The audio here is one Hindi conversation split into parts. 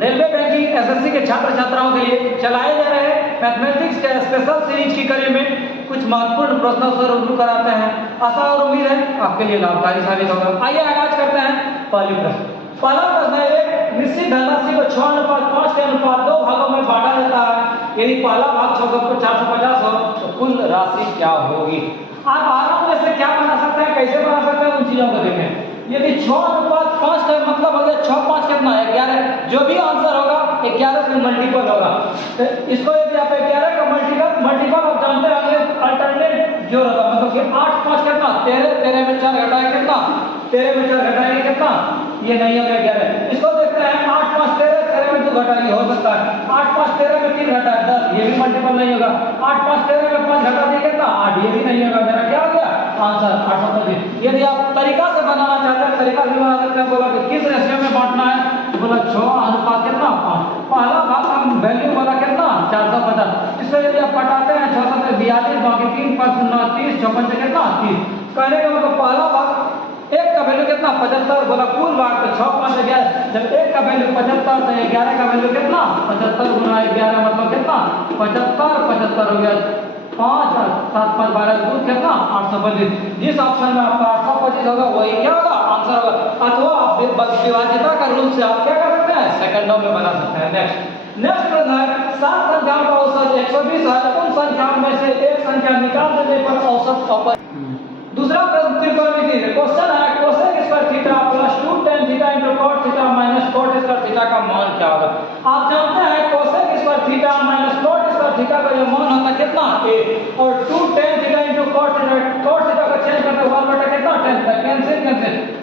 रेलवे बैंकिंग एसएससी के छात्र छात्राओं के लिए चलाए जा रहे मैथमेटिक्स के स्पेशल सीरीज की कड़ी में कुछ महत्वपूर्ण प्रश्नों से रूबरू कराते हैं। आशा और उम्मीद है आपके लिए लाभकारी साबित होगा। आइए आगाज करते हैं पहले प्रश्न। पहला प्रश्न है, एक निश्चित धनराशि को 6:5 के अनुपात 2 भागों में बांटा जाता है। यदि पहला भाग 450 हो तो कुल राशि क्या होगी? आप आराम में से क्या बना सकते हैं, कैसे बना सकते हैं, उन चीजों को देखें। यदि 6:5 का मतलब हो गया 6 5 कितना है 11, जो भी आंसर होगा 11 से मल्टीपल होगा। तो इसको यदि आप 11 का मल्टीपल आप जानते हैं अल्टरनेट जोड़ होगा, मतलब कि 8 5 कितना 13, 13 में 4 घटाएंगे कितना 13 में 4 घटाएंगे कितना, ये नहीं होगा 11। इसको देखते हैं 8 5 13, 13 में 2 घटाएंगे, हो सकता है 8 5 13 में 3 घटाए 10, ये भी मल्टीपल नहीं होगा। 8 5 13 में 5 घटा दिए कितना 8, ये भी नहीं होगा। मेरा क्या हो गया आंसर 825। यदि आप तरीका से बनाना चाहते हैं, तरीका से बना सकते हैं। बोला कि किस रेशियो में बांटना है, बोला 6:5 कितना 5। पहला भाग हम वैल्यू बोला कितना 450। इसको यदि आप पटाते हैं 6 7 42, बाकी 3 5 9 30, 56 से कितना 30। कहने का मतलब पहला भाग 1 का वैल्यू कितना 75, बोला कुल भाग तो 6 5 11। जब 1 का वैल्यू 75 तो 11 का वैल्यू कितना 75 गुना 11 मतलब कितना 75 75 हो गया 5 7 5 12 2 कितना 825। जिस ऑप्शन में आपका 825 होगा वही क्या होगा आंसर होगा। अथवा आप विभाज्यता का रूल से आप क्या कर सकते हैं सेकंडों में बना सकते हैं। नेक्स्ट प्रश्न है, 7 संख्याओं का औसत 120 है। उन संख्याओं में से एक संख्या निकाल देने पर औसत ऑपर। दूसरा प्रश्न त्रिकोणमिति है। क्वेश्चन है cosec square theta plus 2 tan theta into cot theta minus cot square theta का मान क्या होगा? आप जानते हैं cosec square theta minus cot square theta का जो मान होता है कितना a, और 2 tan theta into cot theta को चेंज करके 1 बटा कितना 10 तक कैंसिल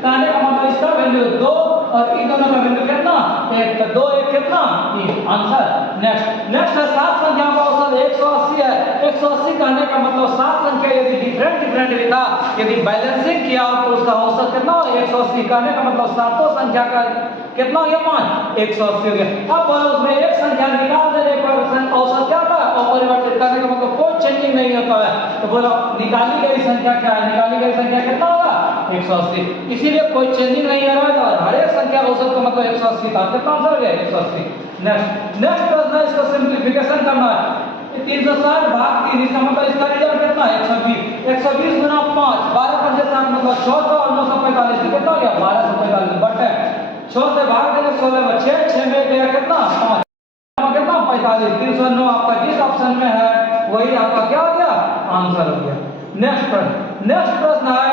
कहने का मतलब इसका वैल्यू 2 और इन दोनों का वैल्यू कितना 1, तो 2 1 कितना 3 आंसर। नेक्स्ट है 7 संख्याओं का औसत 180 है। 180 कहने का मतलब 7 संख्या यदि डिफरेंट लिखा, यदि बैलेंसिंग किया तो उसका औसत कितना 180। कहने का मतलब सातों संख्या का कितना हो गया 5 180 हो गया। अब बोलो उसमें एक संख्या निकाल देने पर औसत क्या था अपरिवर्तित। करने का मतलब कोई चेंजिंग नहीं होता है। तो बोलो निकाली गई संख्या क्या है, निकाली गई संख्या कितना होगा 180। इसीलिए कोई चेंजिंग नहीं आ रहा है और हर एक संख्या औसत का मतलब 180 था। कितना आंसर हो गया 180। नेक्स्ट प्रश्न, इसको सिंप्लीफिकेशन करना है। 360 भाग 3, इसका मतलब इसका रिजल्ट कितना है 120। 120 गुना 5 12 5 60 मतलब 600 और 945 कितना हो गया 1245 बट 6 से भाग देंगे 16 में 6 में गया कितना 5 कितना 45। 309 आपका जिस ऑप्शन में है वही आपका क्या हो गया आंसर हो गया। नेक्स्ट प्रश्न है,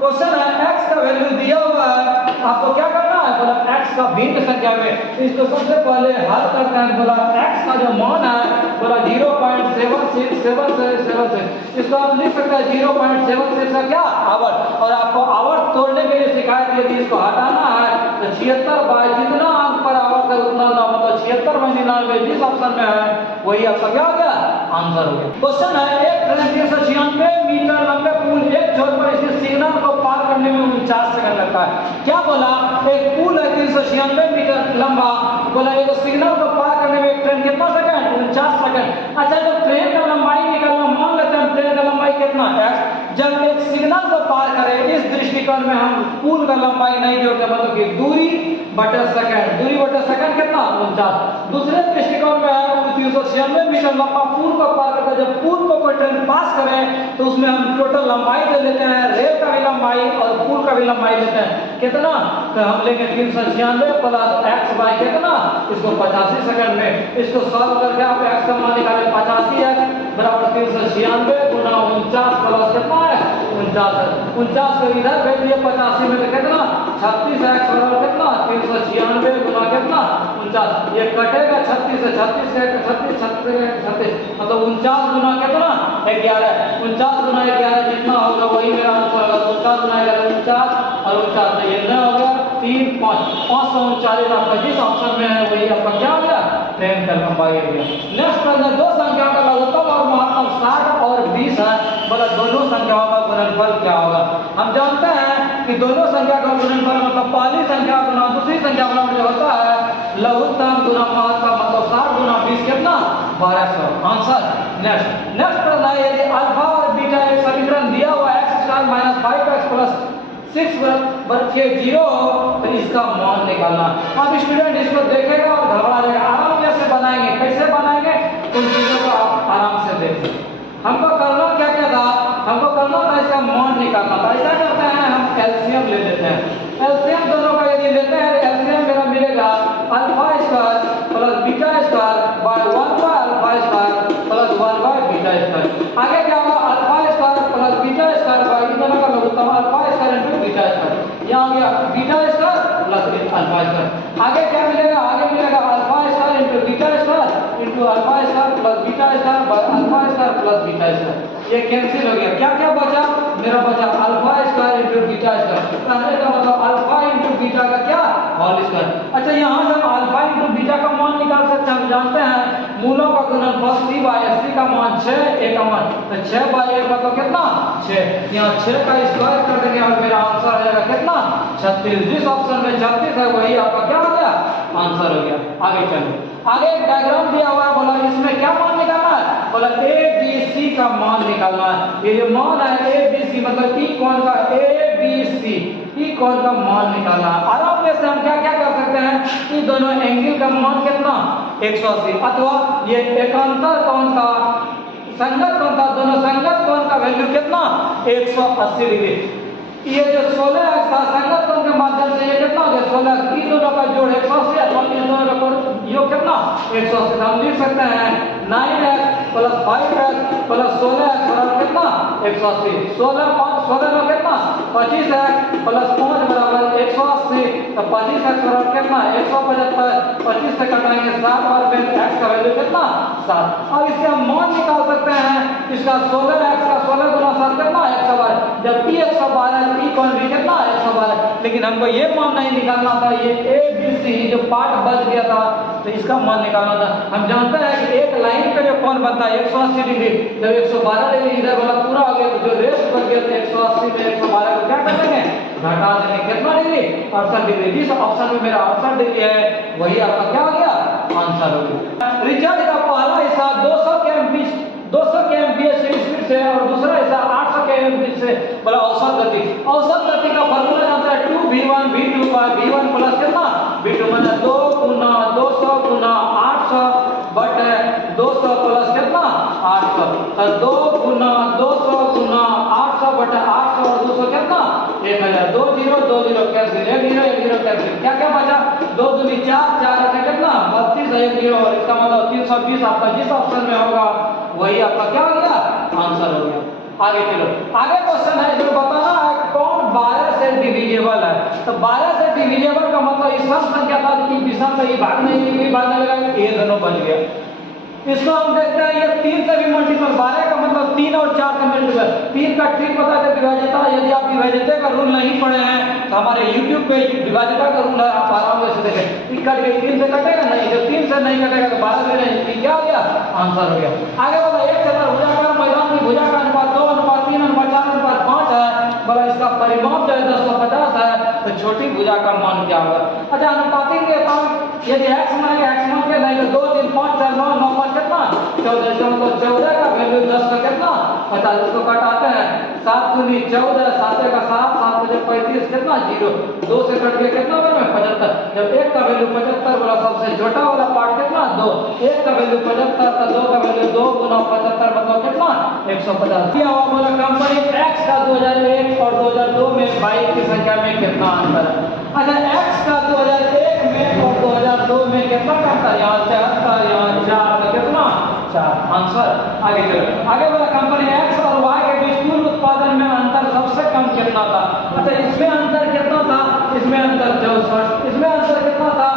क्वेश्चन है x का वैल्यू दिया हुआ है, आपको क्या करना है बोला x का भिन्न संख्या में। इसको सबसे पहले हल करते हैं। बोला x का जो मान है बोला 0.7677। इसको आप लिख सकते हैं 0.76 का क्या आवर्त, और आपको आवर्त तोड़ने के लिए सिखाया कि यदि इसको हटाना है तो 76 बाय जितना अंक पर आवर्त है उतना ना, मतलब 76 बाय 99 जिस ऑप्शन में है वही आपका क्या हो गया आंसर हो गया। क्वेश्चन है, एक ट्रेन 396 मीटर लंबे पुल एक छोर पर इसके सिग्नल को पार करने में 49 सेकंड लगता है। क्या बोला एक पुल है 396 मीटर लंबा, बोला एक सिग्नल को पार करने में एक ट्रेन कितना सेकंड 49 सेकंड। अच्छा जब ट्रेन का लंबाई निकालना, मान लेते हैं ट्रेन का लंबाई कितना x, जब एक सिग्नल को पार करे इस दृष्टिकोण में हम पुल का लंबाई नहीं जोड़ते, मतलब कि दूरी बटे सेकंड कितना 49। दूसरे दृष्टिकोण में है 396 मीटर लंबा पुल को पार करके जब पुल को कोई ट्रेन पास करे तो उसमें हम टोटल लंबाई ले लेते हैं, रेल का भी लंबाई और पुल का भी लंबाई लेते हैं कितना, तो हम लेंगे 396 प्लस x बाय कितना इसको 85 सेकंड में। इसको सॉल्व करके आप x का मान निकालें 85x बराबर 396 गुना 49 प्लस कितना है 49 को इधर भेज दिए 85 में तो कितना 36x बराबर कितना 396 गुना कितना 49। ये कटेगा 36 से 36 मतलब 49 गुना कितना 11। 49 गुना 11 जितना होगा वही मेरा आंसर होगा। 49 गुना 11 49 और 49 ये न होगा 3 5 539 आपका जिस ऑप्शन में है वही आपका क्या हो गया ट्रेन का लंबाई हो गया। नेक्स्ट प्रश्न, दो संख्याओं का लघुत्तम और महत्तम 60 और 20 है। बोला दोनों संख्याओं का गुणनफल क्या होगा? हम जानते हैं कि दोनों संख्या का गुणनफल मतलब पहली संख्या गुना दूसरी संख्या गुना जो होता है लघुत्तम गुना महत्तम, मतलब 60 गुना 20 कितना 1200 आंसर। नेक्स्ट प्रश्न है, यदि अल्फा और बीटा एक समीकरण दिया हुआ x square minus 5x plus 6 बराबर 0 तो इसका मान निकालना। अब स्टूडेंट इसको देखेगा और एलसीएम ले लेते हैं। एलसीएम दोनों का यदि लेते हैं एलसीएम मेरा मिलेगा alpha square plus beta square by 1 by alpha square plus 1 by beta square. आगे क्या होगा alpha square plus beta square by इन दोनों का लघुत्तम alpha square into beta square. यहाँ आ गया beta square plus alpha square. आगे क्या मिलेगा आगे मिलेगा alpha square into beta square into alpha square plus beta square by alpha square plus beta square. ये कैंसिल हो गया। क्या क्या बचा मेरा बचा alpha square into beta square. कहने का मतलब अल्फा इनटू बीटा का क्या होल स्क्वायर। अच्छा यहाँ से हम अल्फा इनटू बीटा का मान निकाल सकते हैं। हम जानते हैं मूलों का गुणनफल c बाय c का मान 6 a का मान तो 6 बाय a मतलब कितना 6। यहाँ 6 का स्क्वायर कर देंगे और मेरा आंसर आ जाएगा कितना 36। जिस ऑप्शन में 36 है वही आपका क्या हो गया आंसर हो गया। आगे चलो आगे एक डायग्राम दिया हुआ है बोला इसमें क्या मान निकालना है बोला a b c का मान निकालना है। ये जो मान है a b c मतलब ई कोण का a b c ई कोण का मान निकालना है। आराम से हम क्या क्या कर सकते हैं इन दोनों एंगल का मान कितना 180 अथवा ये एकांतर कोण का संगत कोण का दोनों संगत कोण का वैल्यू कितना 180 डिग्री। ये जो 16 का संगत कोण के माध्यम से ये कितना हो गया 16 इन दोनों का जोड़ 180 अथवा इन दोनों का योग कितना 180। हम लिख सकते हैं 9x plus 5x plus 16x बराबर कितना 180। 16 में कितना 25x प्लस 5 बराबर 180 तो 25x बराबर कितना 175। 25 से कटाएंगे 7 और फिर x का वैल्यू कितना 7। अब इससे हम मान निकाल सकते हैं इसका 16x का 16 गुना 7 कितना 112 जब e 112 ई कोण भी कितना 112। लेकिन हमको ये मान नहीं निकालना था ये a b c जो पार्ट बच गया था तो इसका मान निकालना था। हम जानते हैं कि एक लाइन पे जो कोण बनता है 180 डिग्री जब 112 डिग्री इधर वाला पूरा हो गया तो जो रेस्ट बच गया था 180 में 112 को क्या कर देंगे घटा देंगे कितना डिग्री 68 डिग्री। जिस ऑप्शन में मेरा 68 डिग्री है वही आपका क्या हो गया आंसर हो गया। रिजल्ट का पहला हिस्सा 200 के एमपीएच से स्पीड से और दूसरा हिस्सा 800 के एमपीएच से बोला औसत गति। औसत गति का फार्मूला जानता है 2v1 v2 v1 प्लस कितना v2 मतलब 2 गुना 200 गुना 800 बट 200 प्लस कितना 800 तो 2 गुना 200 गुना 800 बट 800 और 200 कितना 1000। 2 0 2 0 कैंसिल 1 0 1 0 कैंसिल क्या क्या बचा 2 दूनी 4 4 का कितना 32 1 0 और इसका मतलब 320 आपका जिस ऑप्शन में होगा वही आपका क्या हो गया आंसर हो गया। आगे चलो आगे क्वेश्चन है जो बताना है कौन 12 से डिविजिबल है। तो 12 से डिविजिबल का मतलब इस सम संख्या था कि विषम से ही भागने की भागने लगा ये दोनों बन गया। इसको हम देखते हैं ये 3 से भी मल्टीपल 12 का मतलब 3 और 4 का मल्टीपल 3 का ट्रिक पता है विभाज्यता। यदि आप विभाज्यता का रूल नहीं पढ़े हैं तो हमारे YouTube पे विभाज्यता का रूल है आप आराम से देखें। ये कट गई 3 से कटेगा नहीं जब 3 से नहीं कटेगा तो 12 से नहीं क्या हो गया आंसर हो गया। आगे बोला एक चक्कर भुजाकार मैदान की भुजा का अनुपात 2 अनुपात 3 अनुपात 4 अनुपात 5 है। बोला इसका परिमाप जो है 1050 है तो छोटी भुजा का मान क्या होगा। अच्छा अनुपातिक के काम यदि x मानेगा x मान के नहीं तो 2 3 5 4 9 9 5 कितना 14 इसका मतलब 14 का वैल्यू 10 का कितना 45 को काटाते हैं 7 दूनी 14 7 का 7 7 बजे 35 कितना 0 2 से कट के कितना बने 75। जब 1 का वैल्यू 75 वाला सबसे छोटा वाला पार्ट कितना 2 1 का वैल्यू 75 का 2 का वैल्यू 2 गुना 75 मतलब कितना 150। क्या हुआ बोला कंपनी x का 2001 और 2002 में बाइक की संख्या में कितना अंतर है। अच्छा x का 2001 में और 2002 में कितना अंतर यहाँ 73 यहाँ 4 का कितना 4 आंसर। आगे चलो आगे बोला कंपनी x और y के बीच कुल उत्पादन में अंतर सबसे कम कितना था। अच्छा इसमें अंतर कितना था इसमें अंतर 64 इसमें अंतर कितना था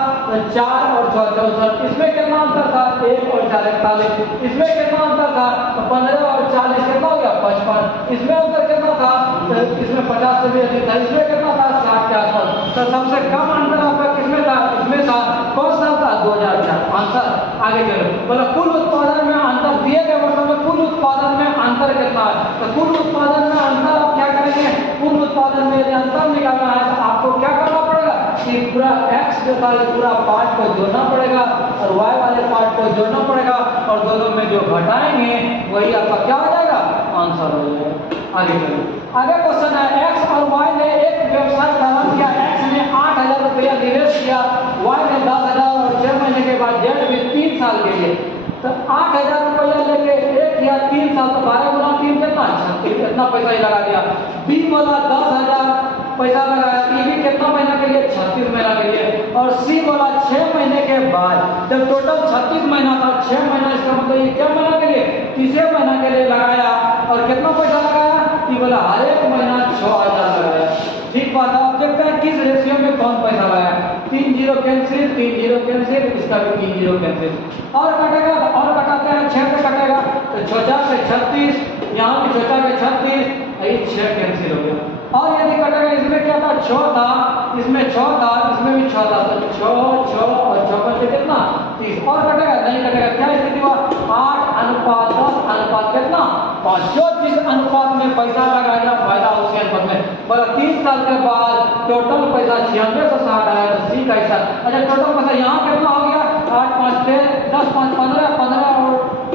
4 और 64 इसमें कितना अंतर था 1 और 4 41 इसमें कितना अंतर था 15 और 40 कितना हो गया 55 इसमें अंतर कितना था इसमें 50 से भी अधिक था इसमें कितना था 60 के आसपास। तो सबसे कम अंतर आपका किसमें था इसमें था कौन सा था 2004 आंसर। आगे चलो बोला कुल उत्पादन में अंतर दिए गए वर्षों में कुल उत्पादन में अंतर कितना है। तो कुल उत्पादन में अंतर आप क्या करेंगे कुल उत्पादन में यदि अंतर निकालना है तो आपको क्या करना पड़ेगा कि पूरा x जो था पूरा पार्ट को जोड़ना पड़ेगा और y वाले पार्ट को जोड़ना पड़ेगा और दोनों में जो घटाएंगे वही आपका क्या हो जाएगा आंसर हो जाएगा। आगे चलो आगे क्वेश्चन है x और y ने एक व्यवसाय प्रारंभ किया। x ने 8000 रुपया निवेश किया y ने 10,000 और 6 महीने के बाद z में 3 साल के लिए। तो 8000 रुपया लेके 1 या 3 साल तो 12 गुना 3 कितना 36 इतना पैसा ही लगा दिया। b बोला 10,000 पैसा लगाया, ई भी कितना महीना के लिए, 36 महीना के लिए। और सी बोला 6 महीने के बाद। जब टोटल 36 महीना था, 6 महीना इसका मतलब ये क्या महीना के लिए, तीसरे महीना के लिए लगाया। और कितना पैसा लगाया, ये बोला हर एक महीना 6000 लगाया। ठीक बात है। अब देखते हैं किस रेशियो में कौन पैसा लगाया। 3 0 कैंसिल, 3 0 कैंसिल, इसका भी 3 0 कैंसिल। और कटेगा, और कटाते हैं 6 पे कटेगा तो 6 से 36, यहाँ भी 6 के 36, ये 6 कैंसिल हो गया। और यदि कटेगा, इसमें क्या था, 6 था, इसमें 6 था, इसमें भी 6 था, तो 6 और 6 बचे कितना, 30। और कटेगा, नहीं कटेगा। क्या स्थिति हुआ, 8:10 कितना, 5। जो जिस अनुपात में पैसा लगाएगा फायदा उसी अनुपात में। बोला 3 साल के बाद टोटल पैसा 9660 आया, तो सी का हिस्सा। अच्छा, टोटल पैसा यहाँ कितना हो गया, 8 5 10 5 15 और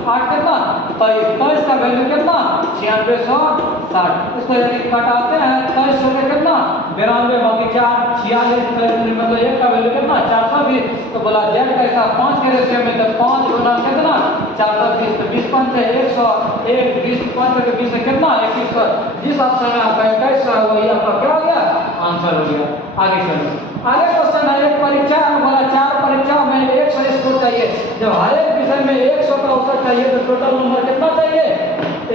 8 कितना, 23 का वैल्यू कितना, 9660। इसको यदि घटाते हैं 23 हो गया कितना, 92 बाकी 4 46, मतलब 1 का वैल्यू कितना, 420। तो बोला जेड का हिस्सा 5 के रेशियो में, तो 5 गुना कितना, 420, तो 20 5 है 100, 1 20 5 करके 20 है कितना, 2100। जिस ऑप्शन में आपका 21 है वही आपका क्या हो गया, आंसर हो गया। आगे चलो, आगे क्वेश्चन है, एक परीक्षा है, बोला 4 परीक्षा में 100 स्कोर चाहिए। जब हर एक विषय में 100 का औसत चाहिए तो टोटल नंबर कितना चाहिए,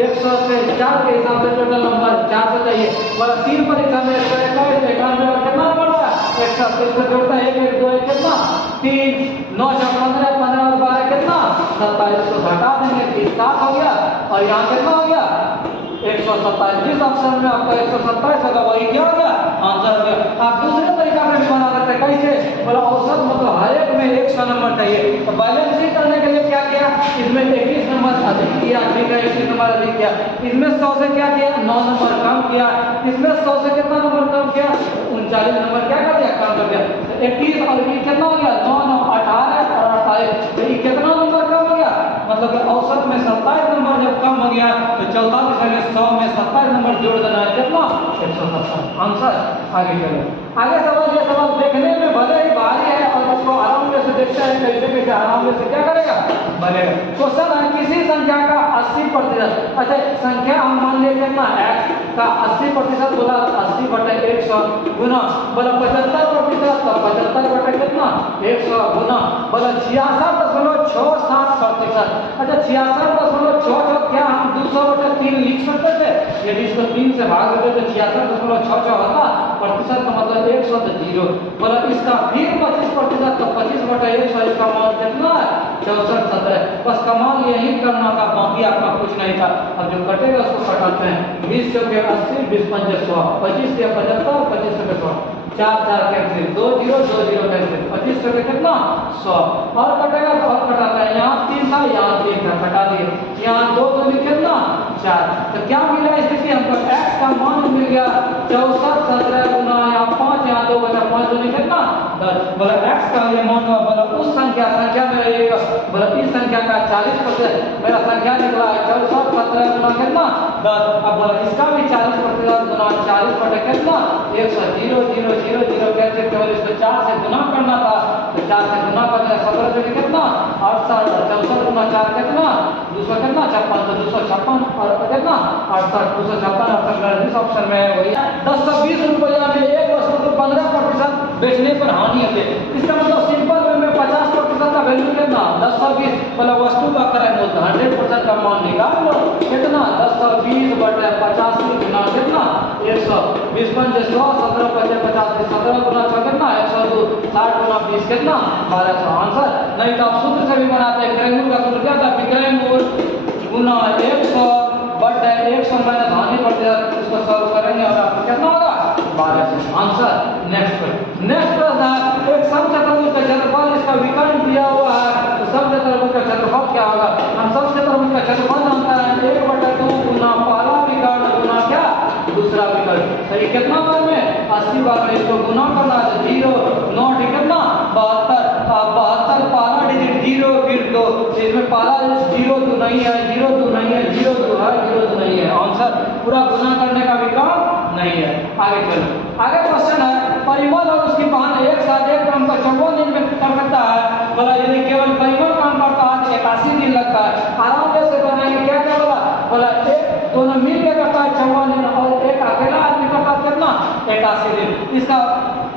100 से 4 के हिसाब से टोटल नंबर 400 चाहिए। बोला 3 परीक्षा में 121 91 और कितना नंबर हुआ, 100। इसको जोड़ता है 1 1 2 1 कितना, 3 9 4 15 15 और 12 कितना, 27। को घटा देंगे 30 7 हो गया। और यहाँ कितना हो गया, 127। जिस ऑप्शन में आपका 127 होगा वही क्या हो गया, आंसर हो गया। आप दूसरे तरीका से भी बना सकते हैं, कैसे, बोला औसत मतलब हर एक में 100 नंबर चाहिए। तो बैलेंस शीट करने के लिए क्या किया, इसमें 21 नंबर अधिक किया, ठीक है, 21 नंबर अधिक किया। इसमें 100 से क्या किया, 9 नंबर कम किया। इसमें 100 से कितना नंबर कम किया, 39 नंबर क्या कर दिया, कम कर दिया। 21 और ये कितना हो गया, 9 9 18 और 28, तो ये कितना नंबर कम हो गया, मतलब औसत में 27 नंबर जब कम हो गया तो 44 में 100 में 27 नंबर जोड़ देना है, कितना, 170। आंसर। आगे चलो, आगे सवाल, ये सवाल देखने में भले ही भारी है और उसको आराम से देखते हैं कैसे कैसे आराम से क्या करेगा, भलेगा। क्वेश्चन है, किसी संख्या का 80%, अच्छा संख्या हम मान लिए कितना, x का 80% बोला 80/100 गुना, बोला 75%, तो 75 कितना, 100 गुना, बोला 66.67%। अच्छा 66.66 क्या हम 200/3 लिख सकते थे, यदि इसको 3 से भाग देते तो 66.66 होता, प्रतिशत का मतलब 100 तो 0। बोला इसका फिर 25%, तो 25/100 इसका मान कितना है, 64 17। बस कमाल यही करना था, बाकी आपका कुछ नहीं था। अब जो कटेगा उसको कटाते हैं, 20 चौके 80, 20 पंजे 100, 25 के 75, 25 के 100, 4 4 कैंसिल, 2 0 2 0 कैंसिल, 25 चौके कितना, 100। और कटेगा तो और कटाता है, यहाँ 3 था, यहाँ 3 था, कटा दिए। यहाँ 2 2 कितना, 4। तो क्या मिला स्थिति हमको, x का मान मिल गया 64 17 गुना यहाँ 5, यहाँ 2 बचा, 5 2 कितना, 10। बोला x का ये मान हुआ, बोला उस संख्या में रहेगा, बोला इस संख्या का 40%, मेरा संख्या निकला है 64 17 गुना कितना, 10। अब बोला इसका भी 40% गुना 40 कितना, 100 0 0 0 0 कैसे, केवल इसको 4 से गुना करना था, तो 4 से गुना कर दिया, 17 से कितना 68, 64 गुना 4 कितना, 200 कितना 56, तो 256 और कितना 68, 256 68 जिस ऑप्शन में है वही। 1020 रुपया में एक वस्तु को 15% बेचने पर हानि होती है। इसका मतलब सिंपल वे में 50% का वैल्यू कितना, 1020, मतलब वस्तु का करें तो 100% का मान निकाल लो, कितना 1020/85 गुना कितना 100, 20 पंजे 100, 17 पंजे 50, 17 गुना 6 कितना 102, 60 गुना 20 कितना 1200। आंसर। नहीं तो आप सूत्र से भी बनाते हैं, क्रयमूल्य का सूत्र क्या था, विक्रय मूल्य गुना 100/100 माइनस हानि प्रतिशत, इसको सॉल्व करेंगे और आपको कितना होगा 1200। आंसर। नेक्स्ट प्रश्न है, एक समचतुर्भुज का क्षेत्रफल, इसका विकर्ण दिया हुआ है, तो समचतुर्भुज का क्षेत्रफल क्या होगा, हम समचतुर्भुज का क्षेत्रफल जानता है 1/2 गुना पहला विकर्ण गुना क्या दूसरा विकर्ण। तो ये कितना बार में 80 बार में इसको गुना करना है, 0 9 कितना 72, 72 पहला डिजिट 0 फिर 2, इसमें पहला 0 2 नहीं है, 0 2 नहीं है, 0 2 है, 0 2 नहीं है। आंसर। पूरा गुना करने का विकल्प नहीं है। आगे चलो, आगे क्वेश्चन है, परिमल और उसकी बहन एक साथ एक काम का 54 दिन में कर सकता है। बोला यदि केवल परिमल काम करता है तो 81 दिन लगता है। आराम से बनाएंगे, क्या बोला, बोला एक दोनों मिल के करता है 54 दिन और एक अकेला आदमी करता है कितना 81 दिन। इसका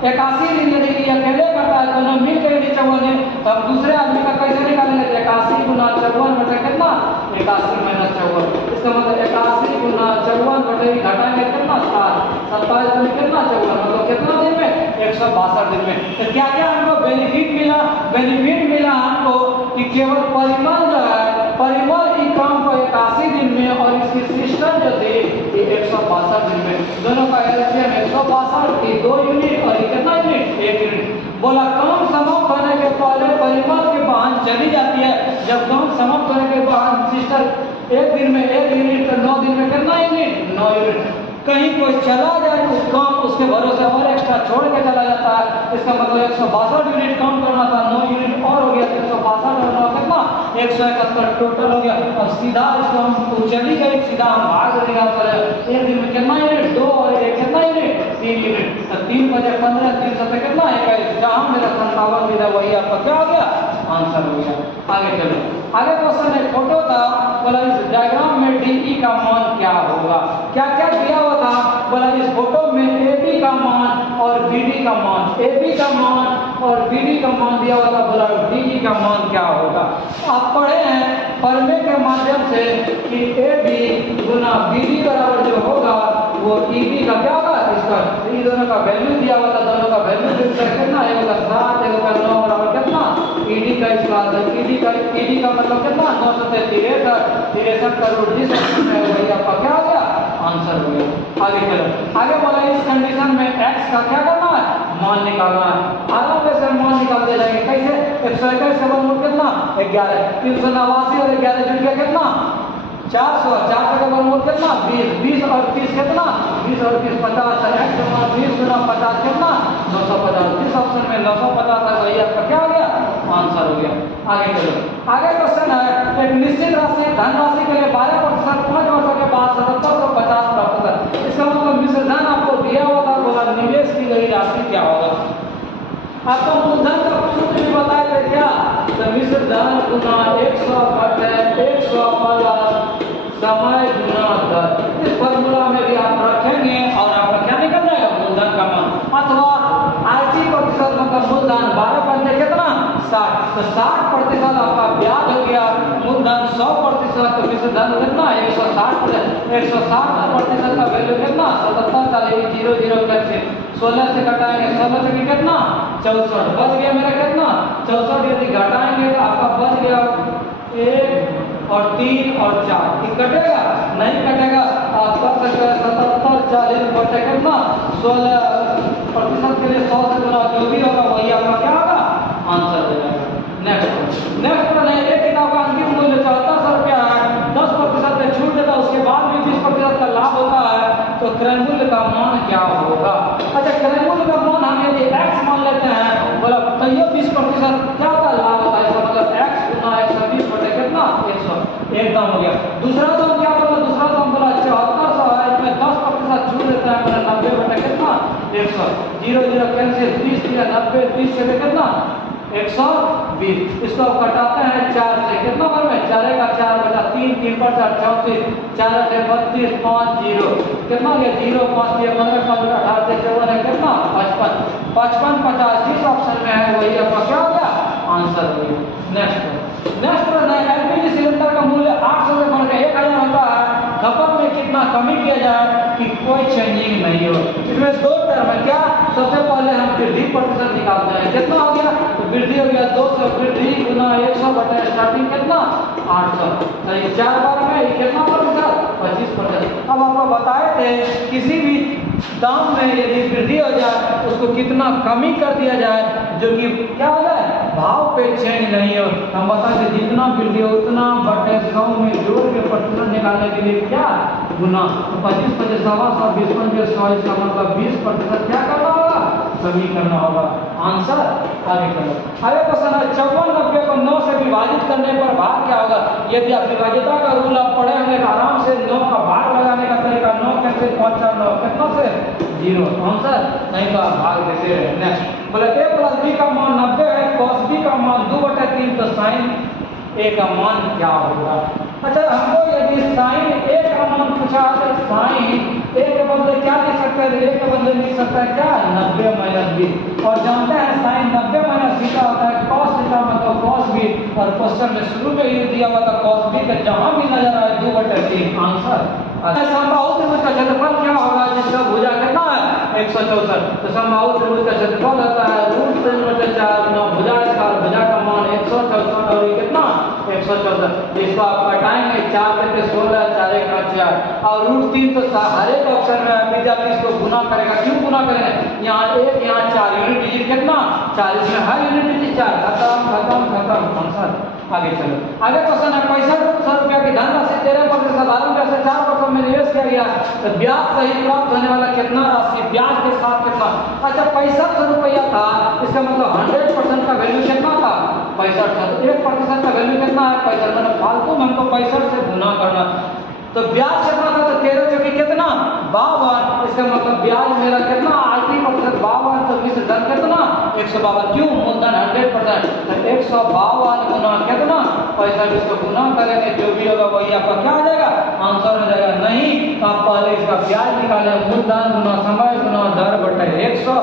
81 दिन यदि ये अकेले करता है, दोनों मिल के यदि 54 दिन, तो अब दूसरे आदमी का कैसे निकालेंगे? 81 गुना 54 बटे कितना? 81 माइनस 54। इसका मतलब 81 गुना 54 बटे घटाएंगे कितना? 7। 27 दिन कितना? 54, मतलब कितना दिन में? 162 दिन में। तो क्या क्या हमको बेनिफिट मिला? बेनिफिट मिला हमको कि केवल परिमल जो है, परिमल ई काम को 81 दिन में और इसकी सिस्टर जो थी ये 162 दिन में। दोनों का एलसीएम 162 की 2 यूनिट और ये कितना यूनिट? 1 यूनिट। बोला काम समाप्त होने के पहले परिमल की बहन चली जाती है, जब काम समाप्त होने के बाद सिस्टर 1 दिन में 1 यूनिट, तो 9 दिन में कितना यूनिट? 9 यूनिट। कहीं कोई चला जाए तो काम उसके भरोसे और एक्स्ट्रा छोड़ के चला जाता है। इसका मतलब 162 यूनिट काम करना था, 9 यूनिट और हो गया, 162 और कितना? 171 टोटल हो गया। अब सीधा इसको हम चली गई, सीधा हम भाग देगा। 1 दिन में कितना यूनिट? 2 और 1 कितना यूनिट? 3 यूनिट। तो 3 बजे 15, 3 से कितना? 21। जहाँ मेरा 57 मिला वही आपका क्या हो गया? आंसर हो गया। आगे चलो, आगे क्वेश्चन है, फोटो था। बोला इस डायग्राम में DE का मान क्या होगा? क्या क्या दिया हुआ था? बोला इस फोटो में AB का मान और BD का मान, AB का मान और BD का मान दिया हुआ था। बोला DE का मान क्या होगा? आप पढ़े हैं प्रमेय के माध्यम से कि AB गुना BD बराबर जो होगा वो EB का क्या होगा? इसका इन दोनों का वैल्यू दिया हुआ था, दोनों का वैल्यू कितना है? 7, 1 का 9 बराबर कितना? ED का इसका ED का मतलब कितना? 9 से 63 करोड़। जिस ऑप्शन में वही आपका क्या हो गया? आंसर हो गया। आगे चलो, आगे बोला इस कंडीशन में x का क्या करना है? मान निकालना है। आराम से मान निकालते जाएंगे। कैसे? 121 का वर्गमूल कितना? 11। 389 और 11 जुड़ गया कितना? 400। 400 का वर्गमूल कितना? 20। 20 और 30 कितना? 20 और 30 50। x समान 20 गुना 50 कितना? 950। जिस ऑप्शन में 950 है वही आपका क्या हो गया? आंसर हो गया। आगे चलो, आगे क्वेश्चन है एक निश्चित राशि धनराशि के लिए 12% 5 वर्षों के बाद 77 को 50 प्राप्त कर। इसका मतलब मिश्र धन आपको दिया हुआ था। बोला निवेश की गई राशि क्या होगा? आपको मूलधन का सूत्र भी बताए थे क्या? तो मिश्र धन गुना 100 बटे 100 प्लस समय गुना दर। इस फॉर्मूला में भी आप रखेंगे और आपका क्या निकल जाएगा? मूलधन का मान। अथवा 80% मतलब मूलधन 12 पंजे कितना? 60। तो 60% आपका ब्याज हो गया। मूलधन 100%, तो मिश्र धन कितना? 160%। 160% का वैल्यू कितना? 77 का 0 करके 16 से घटाएंगे, 16 से कितना? 64। बच गया मेरा कितना? 64। यदि घटाएंगे तो आपका बच गया 1 और 3 और 4। ये कटेगा? नहीं कटेगा। आप कर सकते हैं 77 40 बटे कितना? 16% के लिए 100 से गुना जो भी होगा वही आपका क्या होगा? आंसर हो जाएगा। नेक्स्ट पर है एक किताब का अंतिम मूल्य 7400 रुपया है। 10% में छूट देता, उसके बाद भी 20% का लाभ होता है, तो क्रय मूल्य का मान क्या होगा? अच्छा, क्रय मूल्य का मान हम यदि x मान लेते हैं, बोला तो ये 20% क्या होगा? लाभ होता है। इसका मतलब x गुना 120 बटे कितना? 100। एकदम हो गया। दूसरा तो क्या बोला? दूसरा तो हम बोला 7400 है, इसमें 10% छूट देता है, मतलब 90 बटे कितना? 100। 0 कैंसिल, 30 दिया 90, 30 से कितना? 120। इसको कटाते हैं 4 से, कितना बार में? 4 का 4 बचा 3, 3 पर 4 34, 4 से 32, 5 0 कितना गया? 0 5 दिया 15 5 18 से 54 है कितना? 55। 55 50 जिस ऑप्शन में है वही आपका क्या हो गया? आंसर हो गया। नेक्स्ट एलपीजी सिलेंडर का मूल्य 800 से बढ़कर 1000 होता है। खपत में कितना कमी किया जाए कि कोई चेंजिंग नहीं हो? इसमें 2 टर्म है। क्या? सबसे पहले हम वृद्धि प्रतिशत निकालते हैं। कितना हो गया? तो वृद्धि हो गया 200 वृद्धि गुना 100 बटे स्टार्टिंग कितना? 800। तो ये 4 बार में कितना प्रतिशत? 25%। अब आपको बताए थे किसी भी दाम में यदि वृद्धि हो जाए उसको कितना कमी कर दिया जाए जो कि क्या हो जाए? भाव पे चेंज नहीं हो। हम बताते जितना वृद्धि हो उतना बटे 100 में जोड़ के प्रतिशत निकालने के लिए क्या? गुना। तो 25 25 100 20 25 100, इसका मतलब 20% क्या करना होगा? कमी करना होगा। आंसर आगे करो। अरे क्वेश्चन है 54 90 को 9 से विभाजित करने पर भाग क्या होगा? यदि आप विभाज्यता का रूल आप पढ़े होंगे तो आराम से 9 का भाग लगाने का तरीका 9 कैसे 5 4 9 कितना से? 0। आंसर नहीं तो आप भाग देते रहे। नेक्स्ट बोले a प्लस b का मान 90 है, cos b का मान 2/3, तो sin a का मान क्या होगा? अच्छा, हमको यदि sin a का मान पूछा तो sin एक के बदले क्या लिख सकते हैं, एक के बदले लिख सकते हैं क्या 90 माइनस बी। और जानते हैं साइन 90 माइनस बी का होता है कॉस थीटा मतलब कॉस बी। और क्वेश्चन में शुरू में ही दिया हुआ था कॉस बी का जहां भी नजर आए 2/3 आंसर। समबाहु त्रिभुज का क्षेत्रफल क्या होगा जिसका भुजा कितना है 164। तो समबाहु त्रिभुज का क्षेत्रफल होता है √3/4 गुना भुजा स्क्वायर, भुजा का मान 164 और ये कितना 164। इसको आप घटाएंगे 4 से 16 4 1 4 और √3 तो हर एक ऑप्शन में विद्यार्थी इसको गुना करेगा। क्यों गुना करेंगे, यहाँ 1 यहाँ 4 यूनिट डिजिट कितना 4, इसमें हर यूनिट डिजिट 4। खत्म आंसर। आगे चलो, आगे क्वेश्चन है 6500 रुपया की धनराशि 13% साधारण ब्याज से 4% में निवेश किया गया तो ब्याज सहित प्राप्त होने वाला कितना राशि ब्याज के साथ कितना। अच्छा 6500 रुपया था, इसका मतलब 100% का वैल्यू कितना था 65 था, तो 1% का वैल्यू कितना है 65, मतलब फालतू में हमको 65 से गुना करना। तो ब्याज कितना था तो 13 चौकी कितना 52, इसका मतलब ब्याज मेरा कितना 80% 52, तो इस धन कितना 152। क्यों मूलधन 100%, तो 152 गुना कितना 65, इसको गुना करेंगे जो भी होगा वही आपका क्या आ जाएगा आंसर हो जाएगा। नहीं तो आप पहले इसका ब्याज निकाले, मूलधन गुना समय गुना दर बटे 100।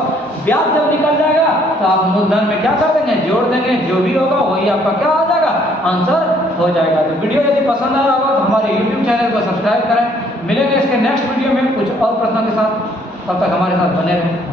ब्याज जब निकल जाएगा तो आप मूलधन में क्या कर देंगे जोड़ देंगे, जो भी होगा वही आपका क्या आ जाएगा आंसर हो जाएगा। तो वीडियो यदि पसंद आ रहा होगा तो हमारे YouTube चैनल को सब्सक्राइब करें। मिलेंगे इसके नेक्स्ट वीडियो में कुछ और प्रश्नों के साथ, तब तक हमारे साथ बने रहें।